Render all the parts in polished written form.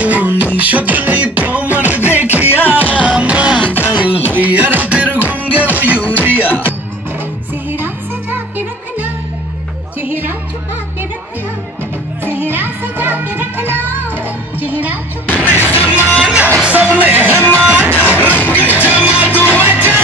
Johnny সকলে তোমার দেখিয়া মাতাল হইয়া রাতের ঘুম গেল ইউরিয়া सेहरा सजा के रखना चेहरा छुपा के रखना सेहरा सजा के रखना चेहरा छुपा ज़माना सबने है माना रंग जमा तू बचा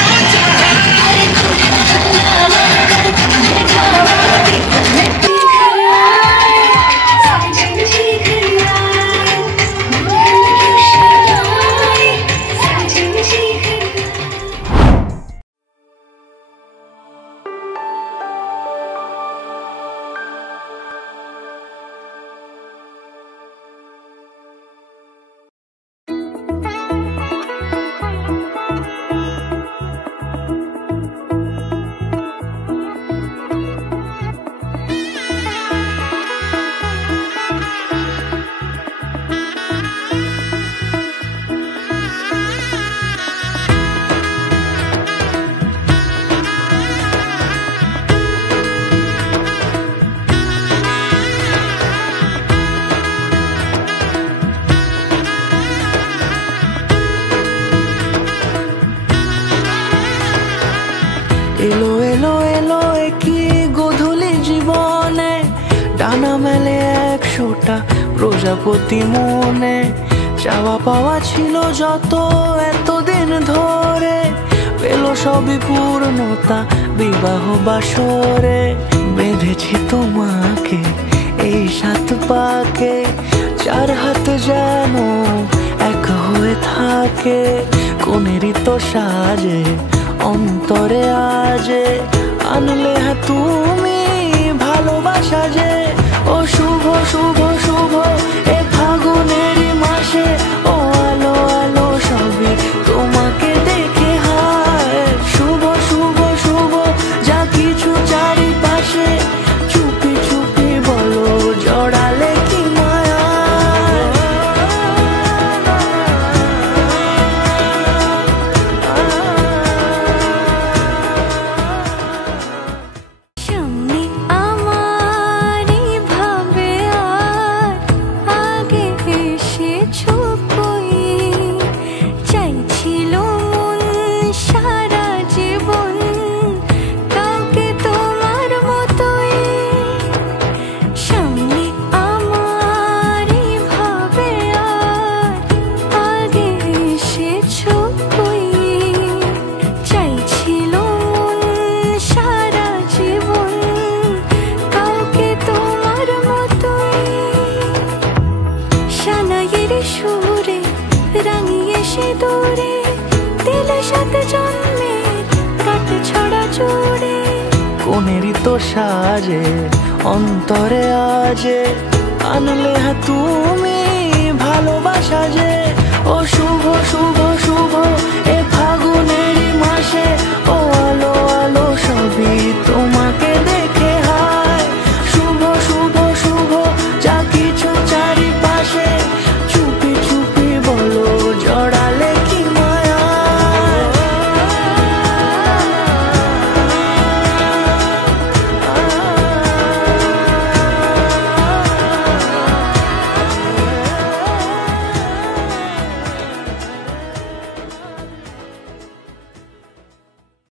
এলো এলো এলো কি গোধূলি জীবনে ডানা মেলে 100টা প্রজাপতি মনে চাওয়া পাওয়া ছিল যত এতদিন ধরে পেল সবই পূর্ণতা বিবাহ বাসরে বেঁধেছি তোমাকে এই 7 পাকে 4 হাত যেন এক হয়ে থাকে কোনেরই তো সাজে অন্তরে আজে আনলে হ্যাঁ তুমি ভালোবাসা যে ও শুভ শুভ শুভ এ ফাগুনেরই মাসে ও আলো আলো সবই তোমাকে দেখে হায় শুভ শুভ শুভ যা কিছু চারিপাশে চুপি চুপি বলো জড়ালে কি মায়া কোনেরই তো সাজে অন্তরে আজে আনলে হ্যাঁ তুমি ভালোবাসা যে ও শুভ শুভ